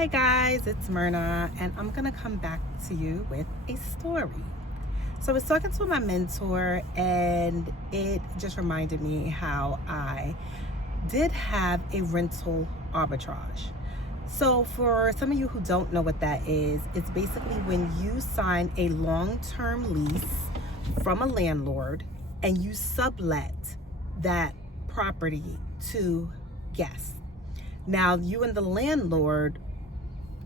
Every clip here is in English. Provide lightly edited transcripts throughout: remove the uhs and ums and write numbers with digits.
Hi guys, it's Myrna, and I'm gonna come back to you with a story. So I was talking to my mentor, and it just reminded me how I did have a rental arbitrage. So for some of you who don't know what that is, it's basically when you sign a long-term lease from a landlord and you sublet that property to guests. Now, you and the landlord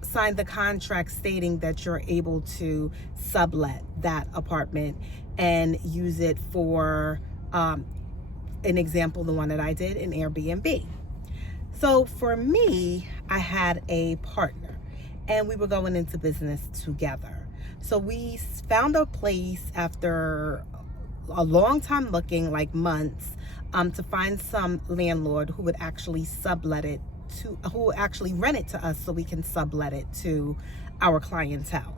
signed the contract stating that you're able to sublet that apartment and use it for, an example, the one that I did in Airbnb. So for me, I had a partner and we were going into business together. So we found a place after a long time looking, like months, to find some landlord who would actually sublet it to, who actually rent it to us so we can sublet it to our clientele.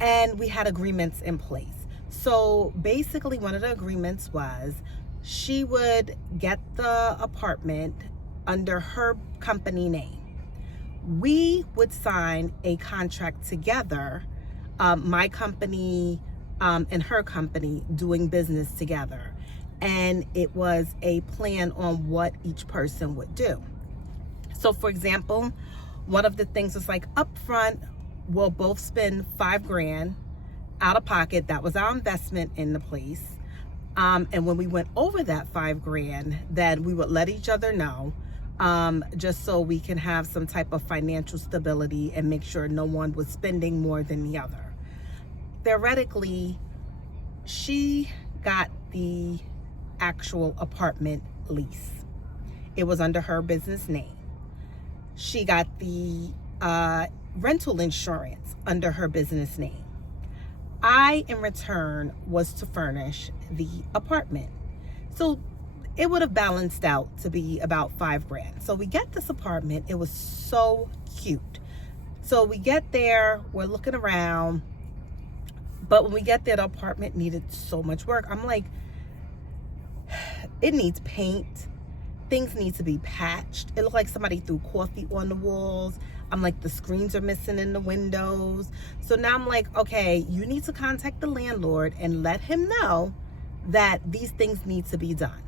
And we had agreements in place. So basically one of the agreements was she would get the apartment under her company name. We would sign a contract together, my company and her company doing business together. And it was a plan on what each person would do. So for example, one of the things was like upfront, we'll both spend $5,000 out of pocket. That was our investment in the place. And when we went over that $5,000, then we would let each other know, just so we can have some type of financial stability and make sure no one was spending more than the other. Theoretically, she got the actual apartment lease. It was under her business name. She got the rental insurance under her business name. I, in return, was to furnish the apartment. So it would have balanced out to be about $5,000. So we get this apartment. It was so cute. So we get there, we're looking around, but when we get there, the apartment needed so much work. I'm like, it needs paint. Things need to be patched. It looked like somebody threw coffee on the walls. I'm like, the screens are missing in the windows. So now I'm like, okay, you need to contact the landlord and let him know that these things need to be done.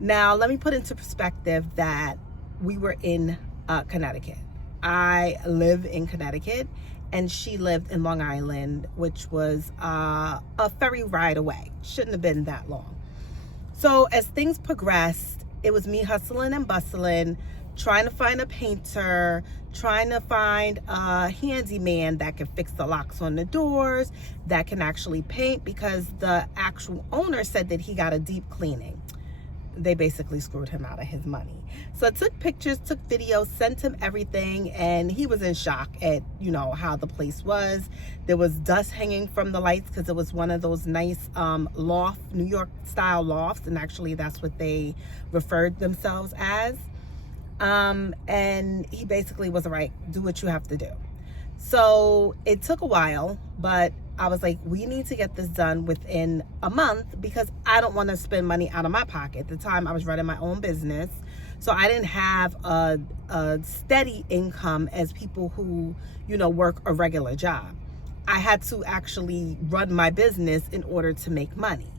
Now, let me put into perspective that we were in Connecticut. I live in Connecticut and she lived in Long Island, which was a ferry ride away. Shouldn't have been that long. So as things progressed, it was me hustling and bustling, trying to find a painter, trying to find a handyman that can fix the locks on the doors, that can actually paint, because the actual owner said that he got a deep cleaning. They basically screwed him out of his money. So I took pictures, took videos, sent him everything, and he was in shock at, how the place was. There was dust hanging from the lights because it was one of those nice loft, New York style lofts, and actually that's what they referred themselves as. And he basically was like, do what you have to do. So it took a while, but I was like, we need to get this done within a month because I don't want to spend money out of my pocket. At the time, I was running my own business. So I didn't have a steady income as people who, work a regular job. I had to actually run my business in order to make money.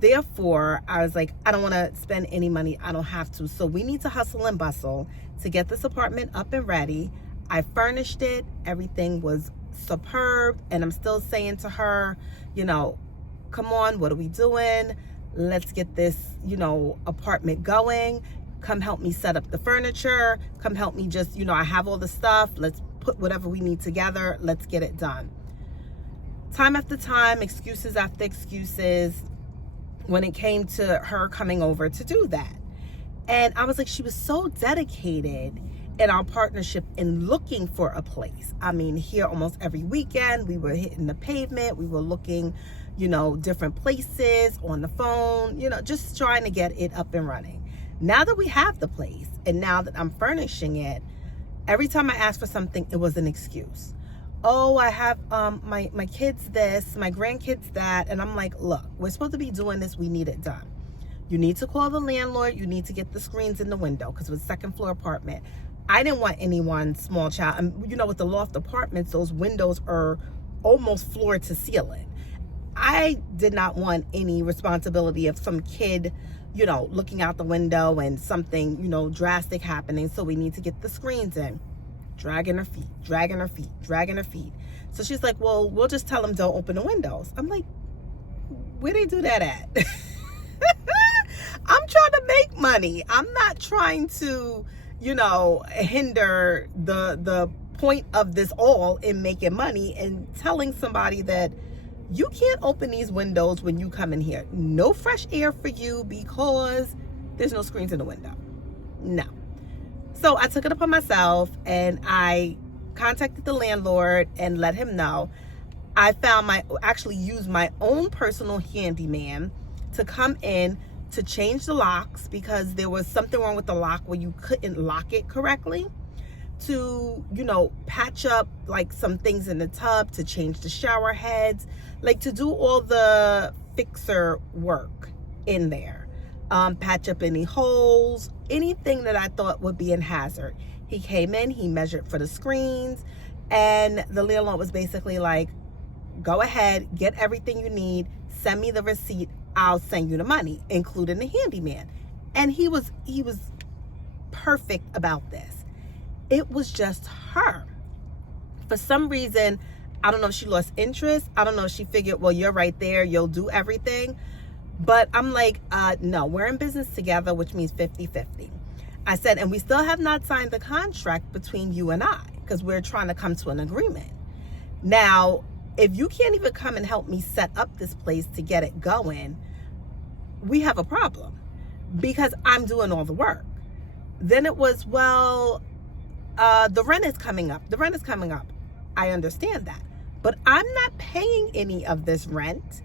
Therefore, I was like, I don't want to spend any money. I don't have to. So we need to hustle and bustle to get this apartment up and ready. I furnished it. Everything was superb. And I'm still saying to her, come on, what are we doing? Let's get this, apartment going. Come help me set up the furniture. Come help me just, I have all the stuff. Let's put whatever we need together. Let's get it done. Time after time, excuses after excuses, when it came to her coming over to do that. And I was like, she was so dedicated in our partnership in looking for a place. I mean, here almost every weekend, we were hitting the pavement. We were looking, different places on the phone, just trying to get it up and running. Now that we have the place and now that I'm furnishing it, every time I ask for something, it was an excuse. Oh, I have my kids this, my grandkids that. And I'm like, look, we're supposed to be doing this. We need it done. You need to call the landlord. You need to get the screens in the window because it was a second floor apartment. I didn't want anyone small child. And you know, with the loft apartments, those windows are almost floor to ceiling. I did not want any responsibility of some kid, you know, looking out the window and something, you know, drastic happening. So we need to get the screens in. Dragging her feet, dragging her feet, dragging her feet. So she's like, well, we'll just tell them don't open the windows. I'm like, where they do that at? I'm trying to make money. I'm not trying to, you know, hinder the point of this all in making money and telling somebody that you can't open these windows when you come in here. No fresh air for you because there's no screens in the window. No. So I took it upon myself and I contacted the landlord and let him know. I actually used my own personal handyman to come in to change the locks because there was something wrong with the lock where you couldn't lock it correctly, to, you know, patch up like some things in the tub, to change the shower heads, like to do all the fixer work in there, patch up any holes, anything that I thought would be in hazard. He came in, he measured for the screens, and the landlord was basically like, go ahead, get everything you need, send me the receipt, I'll send you the money, including the handyman. And he was perfect about this. It was just her. For some reason, I don't know if she lost interest. I don't know if she figured, well, you're right there, you'll do everything. But I'm like, no, we're in business together, which means 50-50. I said, and we still have not signed the contract between you and I because we're trying to come to an agreement. Now, if you can't even come and help me set up this place to get it going, we have a problem because I'm doing all the work. Then it was, well, the rent is coming up. The rent is coming up. I understand that. But I'm not paying any of this rent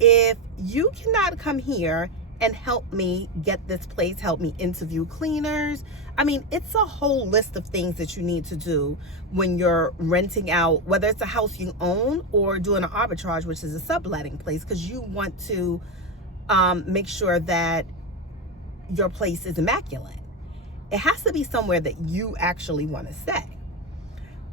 if you cannot come here and help me get this place, help me interview cleaners. I mean, it's a whole list of things that you need to do when you're renting out, whether it's a house you own or doing an arbitrage, which is a subletting place, because you want to make sure that your place is immaculate. It has to be somewhere that you actually want to stay.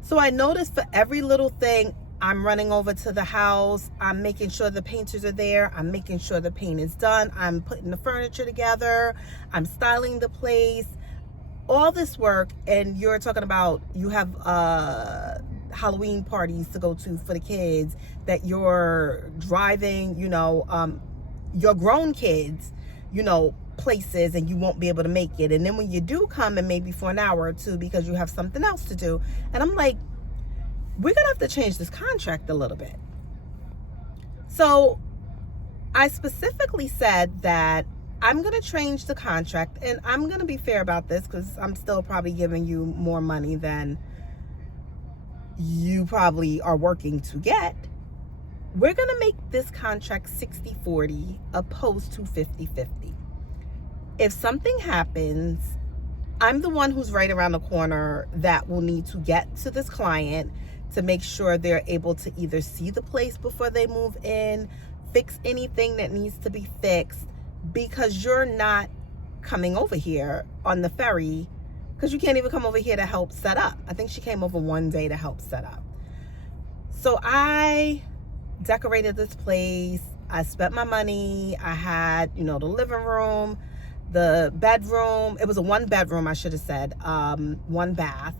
So I noticed for every little thing, I'm running over to the house. I'm making sure the painters are there. I'm making sure the paint is done. I'm putting the furniture together. I'm styling the place. All this work, and you're talking about you have Halloween parties to go to for the kids, that you're driving, you know, your grown kids, you know, places, and you won't be able to make it. And then when you do come, and maybe for an hour or two because you have something else to do. And I'm like, we're gonna have to change this contract a little bit. So I specifically said that I'm gonna change the contract, and I'm gonna be fair about this because I'm still probably giving you more money than you probably are working to get. We're gonna make this contract 60-40 opposed to 50-50. If something happens, I'm the one who's right around the corner that will need to get to this client to make sure they're able to either see the place before they move in, fix anything that needs to be fixed, because you're not coming over here on the ferry, because you can't even come over here to help set up. I think she came over one day to help set up. So I decorated this place. I spent my money. I had, you know, the living room, the bedroom. It was a 1-bedroom, I should have said, 1-bath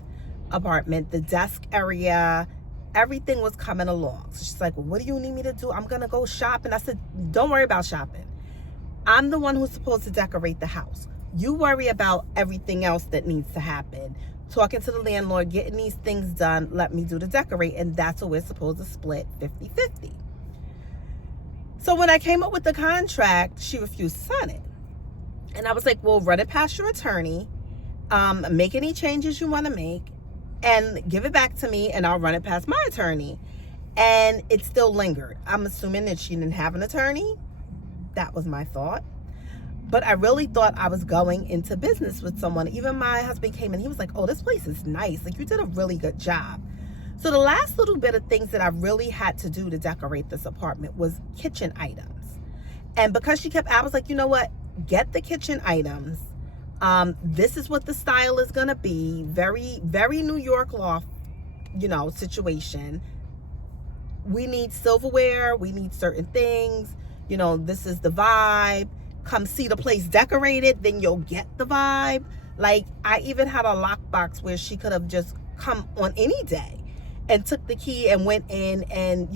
apartment, the desk area, everything was coming along. So she's like, well, what do you need me to do? I'm gonna go shopping. I said, don't worry about shopping. I'm the one who's supposed to decorate the house. You worry about everything else that needs to happen. Talking to the landlord, getting these things done, let me do the decorate, and that's what we're supposed to split 50-50. So when I came up with the contract, she refused to sign it. And I was like, well, run it past your attorney, make any changes you want to make, and give it back to me, and I'll run it past my attorney. And it still lingered. I'm assuming that she didn't have an attorney. That was my thought. But I really thought I was going into business with someone. Even my husband came in, he was like, oh, this place is nice. Like, you did a really good job. So the last little bit of things that I really had to do to decorate this apartment was kitchen items. And because she kept, I was like, you know what? Get the kitchen items. This is what the style is gonna be. Very, very New York loft, situation. We need silverware. We need certain things. This is the vibe. Come see the place decorated, then you'll get the vibe. Like, I even had a lockbox where she could have just come on any day and took the key and went in and,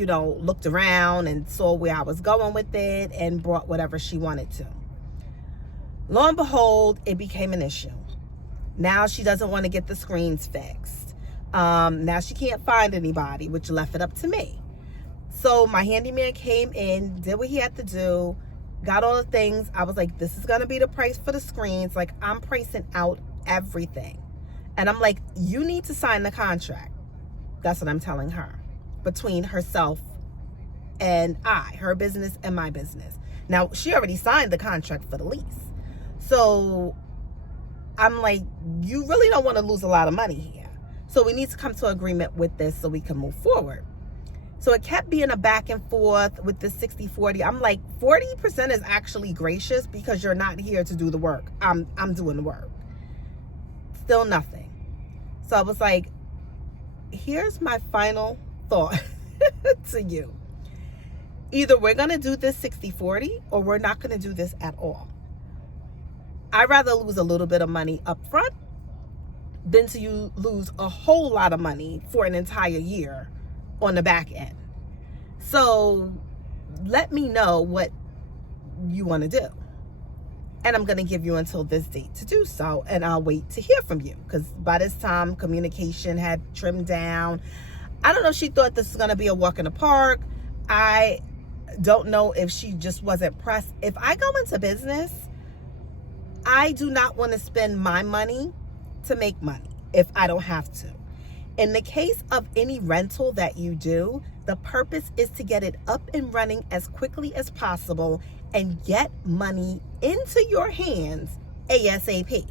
looked around and saw where I was going with it and brought whatever she wanted to. Lo and behold, it became an issue. Now she doesn't want to get the screens fixed. Now she can't find anybody, which left it up to me. So my handyman came in, did what he had to do, got all the things. I was like, this is going to be the price for the screens. Like, I'm pricing out everything. And I'm like, you need to sign the contract. That's what I'm telling her. Between herself and her business and my business. Now, she already signed the contract for the lease. So I'm like, you really don't want to lose a lot of money here. So we need to come to an agreement with this so we can move forward. So it kept being a back and forth with the 60-40. I'm like, 40% is actually gracious because you're not here to do the work. I'm doing the work. Still nothing. So I was like, here's my final thought to you. Either we're going to do this 60-40 or we're not going to do this at all. I'd rather lose a little bit of money up front than to you lose a whole lot of money for an entire year on the back end. So let me know what you want to do. And I'm going to give you until this date to do so. And I'll wait to hear from you. Because by this time, communication had trimmed down. I don't know if she thought this was going to be a walk in the park. I don't know if she just wasn't pressed. If I go into business, I do not want to spend my money to make money if I don't have to. In the case of any rental that you do, the purpose is to get it up and running as quickly as possible and get money into your hands ASAP.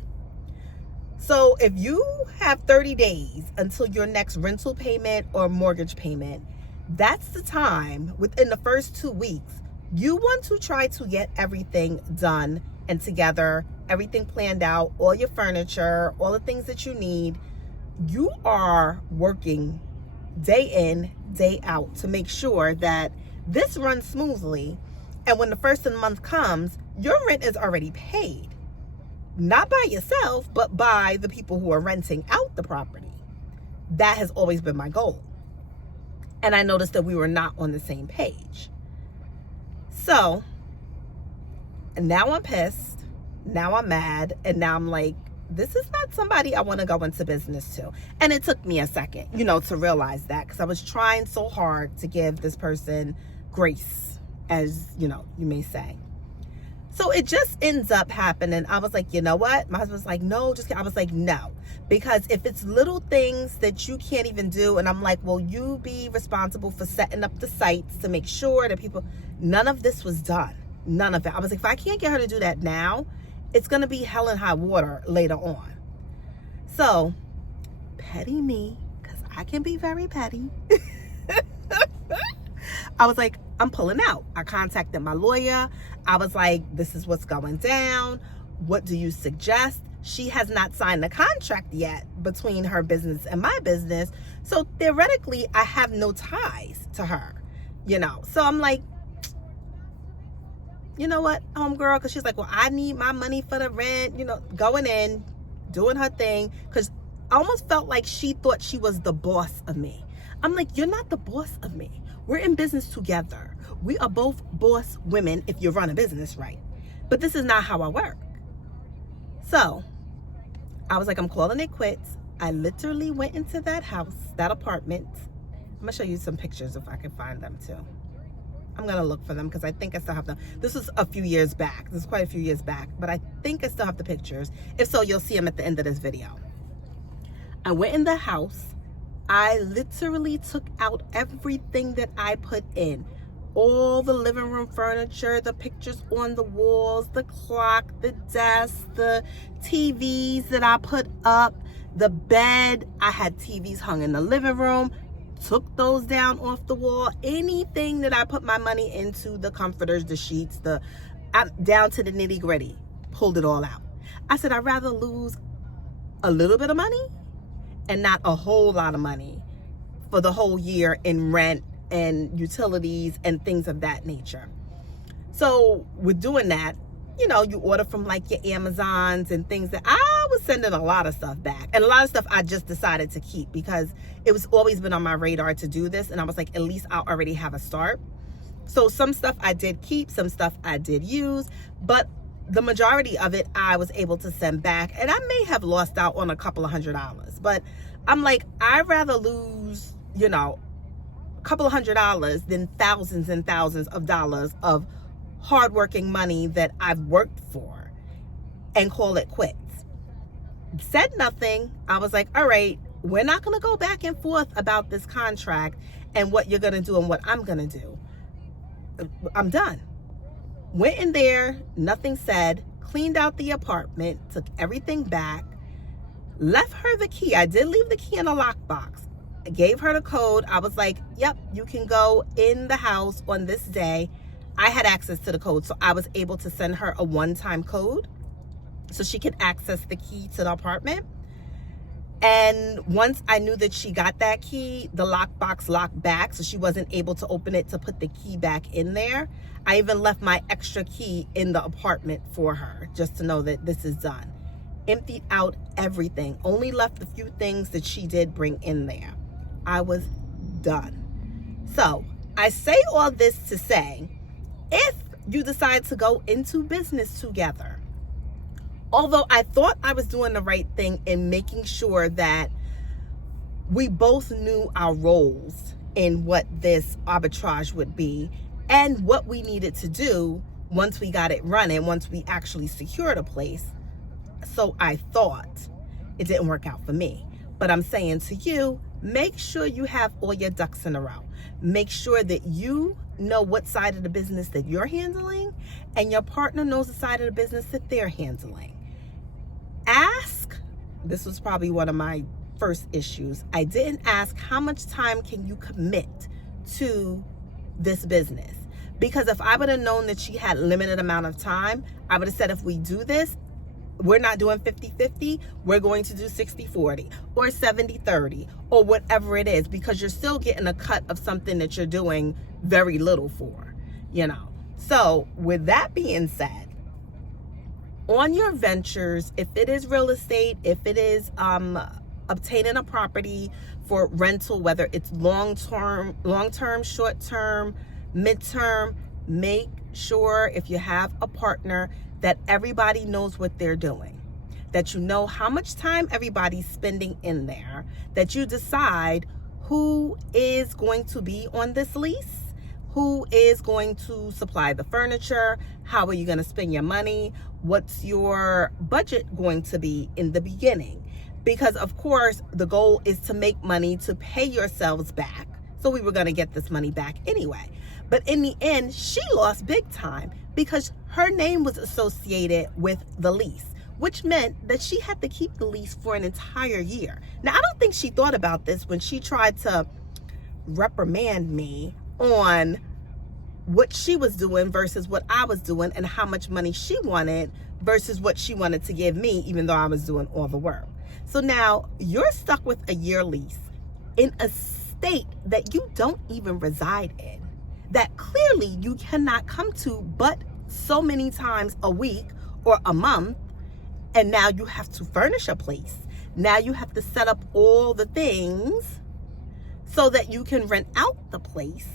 So if you have 30 days until your next rental payment or mortgage payment, that's the time within the first 2 weeks, you want to try to get everything done and together, everything planned out, all your furniture, all the things that you need. You are working day in, day out to make sure that this runs smoothly. And when the first of the month comes, your rent is already paid. Not by yourself, but by the people who are renting out the property. That has always been my goal. And I noticed that we were not on the same page. So now I'm pissed. Now I'm mad. And now I'm like, this is not somebody I want to go into business to. And it took me a second, to realize that, because I was trying so hard to give this person grace, as you may say. So it just ends up happening. I was like, you know what? My husband's like, no, just kidding. I was like, no, because if it's little things that you can't even do, and I'm like, well, you be responsible for setting up the sites to make sure that people, none of this was done. None of it. I was like, if I can't get her to do that now, it's going to be hell and high water later on. So, petty me, because I can be very petty. I was like, I'm pulling out. I contacted my lawyer. I was like, this is what's going down. What do you suggest? She has not signed the contract yet between her business and my business. So theoretically, I have no ties to her, So I'm like, you know what, homegirl? Because she's like, well, I need my money for the rent, going in, doing her thing. Because I almost felt like she thought she was the boss of me. I'm like, you're not the boss of me. We're in business together. We are both boss women if you run a business right. But this is not how I work. So I was like, I'm calling it quits. I literally went into that house, that apartment. I'm going to show you some pictures if I can find them too. I'm going to look for them because I think I still have them. This was a few years back. This is quite a few years back. But I think I still have the pictures. If so, you'll see them at the end of this video. I went in the house. I literally took out everything that I put in. All the living room furniture, the pictures on the walls, the clock, the desk, the TVs that I put up, the bed. I had TVs hung in the living room. Took those down off the wall. Anything that I put my money into, the comforters, the sheets, down to the nitty gritty, pulled it all out. I said, I'd rather lose a little bit of money and not a whole lot of money for the whole year in rent and utilities and things of that nature. So with doing that, you know, you order from like your Amazons and things that I was sending a lot of stuff back, and a lot of stuff I just decided to keep because it was always been on my radar to do this. And I was like, at least I'll already have a start. So some stuff I did keep, some stuff I did use, but the majority of it I was able to send back. And I may have lost out on a couple of $100s, but I'm like, I'd rather lose, you know, a couple of $100s than thousands and thousands of dollars of hardworking money that I've worked for and call it quits. Said nothing. I was like, all right, we're not going to go back and forth about this contract and what you're going to do and what I'm going to do. I'm done. Went in there, nothing said, cleaned out the apartment, took everything back, left her the key. I did leave the key in a lockbox. I gave her the code. I was like, yep, you can go in the house on this day. I had access to the code, so I was able to send her a one-time code so she could access the key to the apartment. And once I knew that she got that key, the lockbox locked back, so she wasn't able to open it to put the key back in there. I even left my extra key in the apartment for her, just to know that this is done. Emptied out everything. Only left the few things that she did bring in there. I was done. So I say all this to say, if you decide to go into business together, although I thought I was doing the right thing in making sure that we both knew our roles in what this arbitrage would be and what we needed to do once we got it running, once we actually secured a place. So I thought. It didn't work out for me. But I'm saying to you, make sure you have all your ducks in a row. Make sure that you know what side of the business that you're handling and your partner knows the side of the business that they're handling. Ask, this was probably one of my first issues. I didn't ask, how much time can you commit to this business? Because if I would have known that she had limited amount of time, I would have said, if we do this, we're not doing 50-50, we're going to do 60-40 or 70-30 or whatever it is, because you're still getting a cut of something that you're doing very little for, you know. So with that being said, on your ventures, if it is real estate, if it is obtaining a property for rental, whether it's long-term, short-term, mid-term, make sure if you have a partner that everybody knows what they're doing, that you know how much time everybody's spending in there, that you decide who is going to be on this lease, who is going to supply the furniture, how are you going to spend your money, what's your budget going to be in the beginning. Because of course, the goal is to make money to pay yourselves back. So we were going to get this money back anyway. But in the end, she lost big time because her name was associated with the lease, which meant that she had to keep the lease for an entire year. Now, I don't think she thought about this when she tried to reprimand me on what she was doing versus what I was doing and how much money she wanted versus what she wanted to give me, even though I was doing all the work. So now you're stuck with a year lease in a state that you don't even reside in, that clearly you cannot come to but so many times a week or a month. And now you have to furnish a place. Now you have to set up all the things so that you can rent out the place.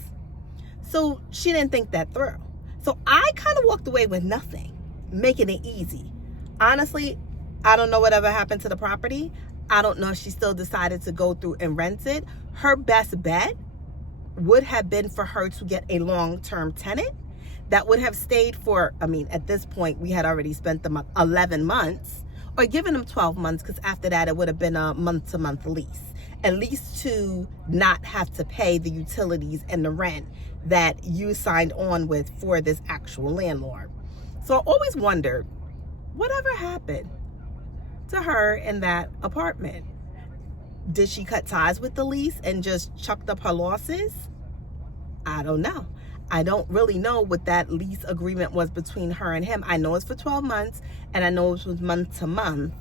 So she didn't think that through. So I kind of walked away with nothing, making it easy. Honestly, I don't know whatever happened to the property. I don't know if she still decided to go through and rent it. Her best bet would have been for her to get a long-term tenant that would have stayed for, I mean, at this point, we had already spent them 11 months, or given them 12 months, because after that, it would have been a month-to-month lease, at least to not have to pay the utilities and the rent that you signed on with for this actual landlord. So I always wondered, whatever happened to her in that apartment? Did she cut ties with the lease and just chucked up her losses? I don't know. I don't really know what that lease agreement was between her and him. I know it's for 12 months, and I know it was month to month.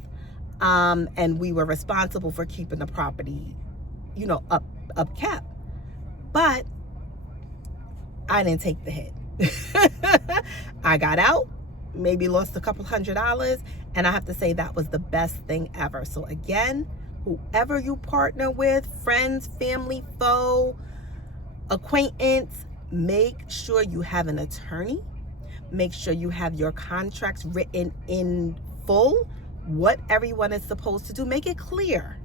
And we were responsible for keeping the property, up kept. But I didn't take the hit. I got out, maybe lost a couple $100, and I have to say that was the best thing ever. So again, whoever you partner with, friends, family, foe, acquaintance, make sure you have an attorney. Make sure you have your contracts written in full, what everyone is supposed to do. Make it clear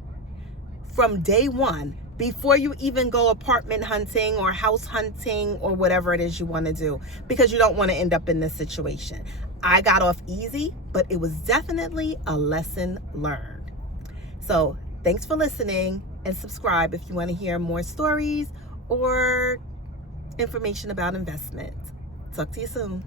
from day one, before you even go apartment hunting or house hunting or whatever it is you want to do, because you don't want to end up in this situation. I got off easy, but it was definitely a lesson learned. So thanks for listening, and subscribe if you want to hear more stories or information about investment. Talk to you soon.